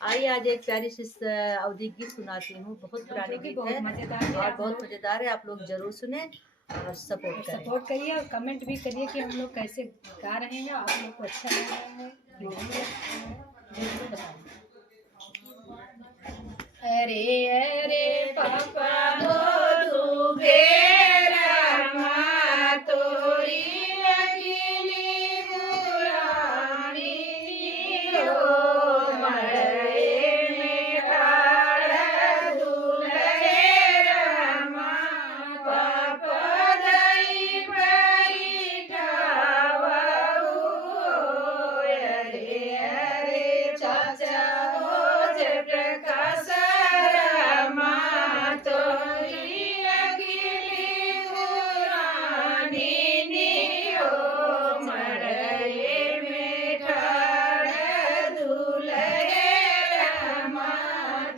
आइए आज एक प्यारी सी अवधि गीत सुनाती हूँ। बहुत पुराने गीत है और बहुत मजेदार है। आप लोग जरूर सुने और सपोर्ट करिए और कमेंट भी करिए कि हम लोग कैसे गा रहे हैं, आप लोग को अच्छा लग रहा है कि नहीं लग रहा है, जरूर बताइए। अरे अरे पापा हो दुबेरा माँ तोरी अकेली पुरानी हो मरे में ठाड़ दुल्हे रामा पापा दई बैठावा अरे अरे चाचा हो जय प्रकाश रामा तोरी अकेली पुरानी हो मरे में ठाड़ दुल्हे रामा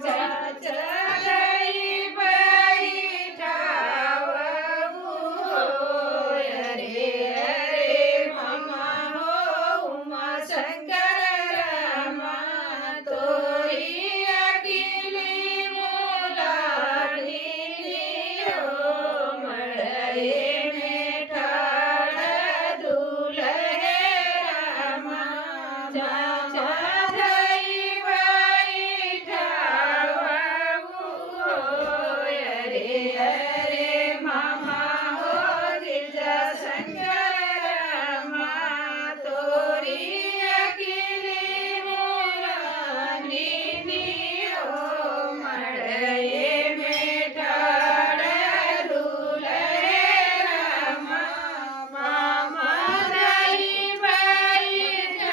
चाचा दई बैठावा अरे अरे मामा हो उमा शंकर रामा तोरी अकेली मुलानी हो मरे में ठाड़ दुल्हे रामा चाचा दई बैठावा अरे अरे मामा हो गिरजा शंकर रामा तोरी अकेली मुलानी हो मड़े में ठाड़ दुल्हे रामा मामा दई बैठावा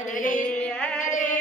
अरे अरे